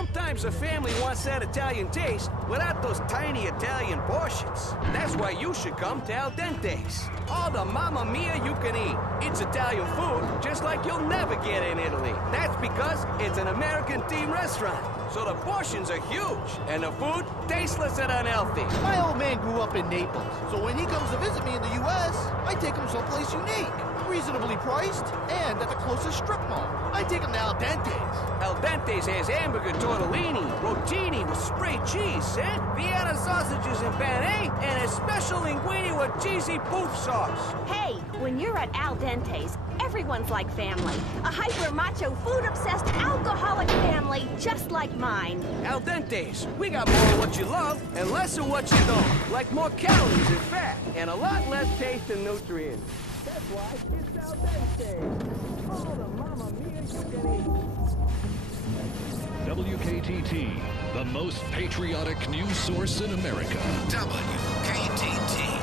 sometimes a family wants that Italian taste without those tiny Italian portions. That's why you should come to Al Dente's. All the mamma mia you can eat. It's Italian food just like you'll never get in Italy. That's because it's an American-themed restaurant. So the portions are huge, and the food tasteless and unhealthy. My old man grew up in Naples, so when he comes to visit me in the U.S., I take him someplace unique, reasonably priced, and at the closest strip mall. I take him to Al Dente's. Al Dente's has hamburger tortellini, rotini with sprayed cheese, Vienna sausages and penne, and a special linguine with cheesy poof sauce. Hey, when you're at Al Dente's, everyone's like family. A hyper-macho, food-obsessed, alcoholic family just like mine. Al Dente's, we got more of what you love and less of what you don't. Like more calories and fat, and a lot less taste and nutrients. That's why it's Al Dente's. All the mamma mia you can eat. WKTT, the most patriotic news source in America. WKTT.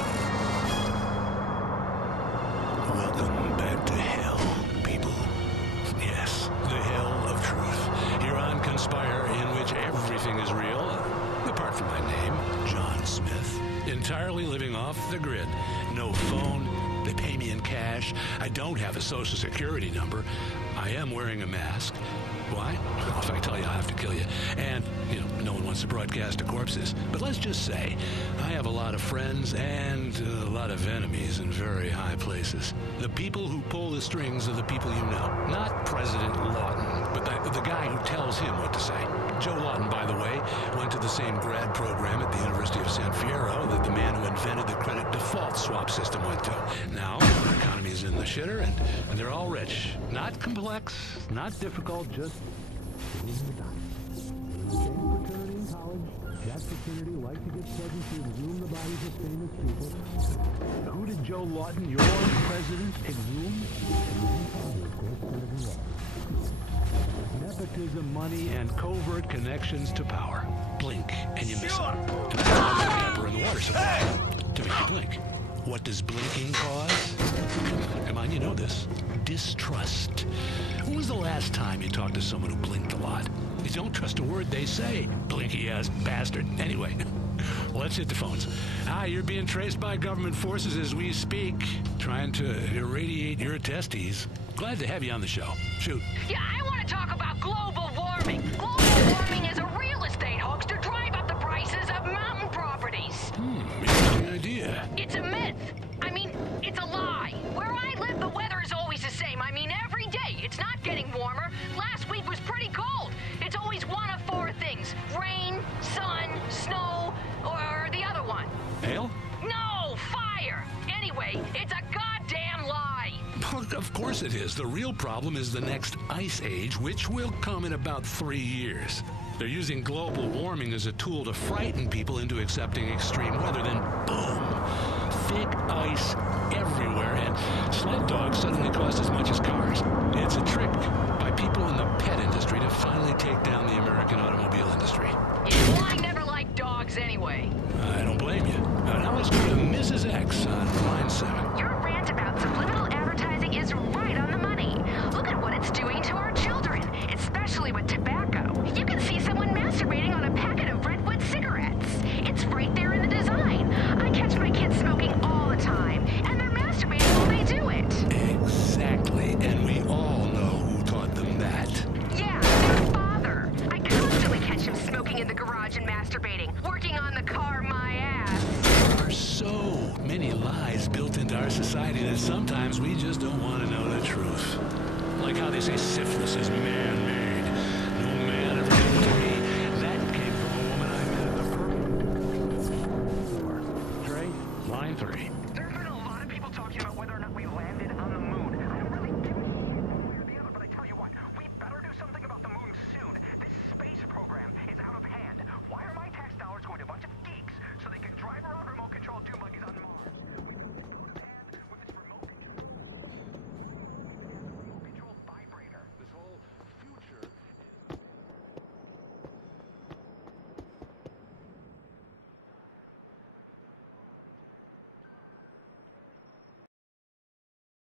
Welcome back to hell, people. Yes, the hell of truth. Here on Conspire, in which everything is real, apart from my name, John Smith. Entirely living off the grid. No phone. They pay me in cash. I don't have a social security number. I am wearing a mask. Why? Well, if I tell you, I'll have to kill you. And, no one wants to broadcast to corpses. But let's just say, I have a lot of friends and a lot of enemies in very high places. The people who pull the strings are the people you know. Not President Lawton, but the guy who tells him what to say. Joe Lawton, by the way, went to the same grad program at the University of San Fierro that the man who invented the credit default swap system went to. Now, our economy is in the shitter, and they're all rich. Not complex, not difficult, just Same fraternity in college. That fraternity liked to get presents to exhume the bodies of famous people. Who did Joe Lawton, your president, exhume? Nepotism, money, and covert connections to power. blink and you miss them. And that's the pepper in the water supply to make you blink. What does blinking cause? Come on, you know this. Distrust. When was the last time you talked to someone who blinked a lot? You don't trust a word they say, blinky-ass bastard. Anyway, let's hit the phones. You're being traced by government forces as we speak, trying to irradiate your testes. Glad to have you on the show. Shoot. Yeah, I want to talk about global warming. Global warming is a real estate hoax to drive up the prices of mountain properties. Interesting idea. It's a myth. I mean, it's a lie. Where I live, the weather is always the same. I mean, every day. It's not getting warmer. Last week was pretty cold. It's always one of four things. Rain, sun, snow, or the other one. Hail? No, fire. Anyway, it's a goddamn lie. Of course it is. The real problem is the next ice age, which will come in about 3 years. They're using global warming as a tool to frighten people into accepting extreme weather. Then, boom, thick ice everywhere, and sled dogs suddenly cost as much as cars. It's a trick by people in the pet industry to finally take down the American automobile industry. Yeah, well, I never liked dogs anyway. I don't blame you. Now let's go to Mrs. X on line 7. Your rant about subliminal advertising is right on the money. Look at what it's doing to our children, especially with tobacco. You can see someone masturbating on a packet of Redwood cigarettes. It's right there in the design. I catch my kids smoking all the time, and they're masturbating while they do it. Exactly, and we all know who taught them that. Yeah, their father. I constantly catch him smoking in the garage and masturbating, working on the car my ass. There are so many lies built into our society that sometimes we just don't want to know the truth. Like how they say syphilis is man-made. No man ever did to me. That came from a woman I met at the Trey, line 3.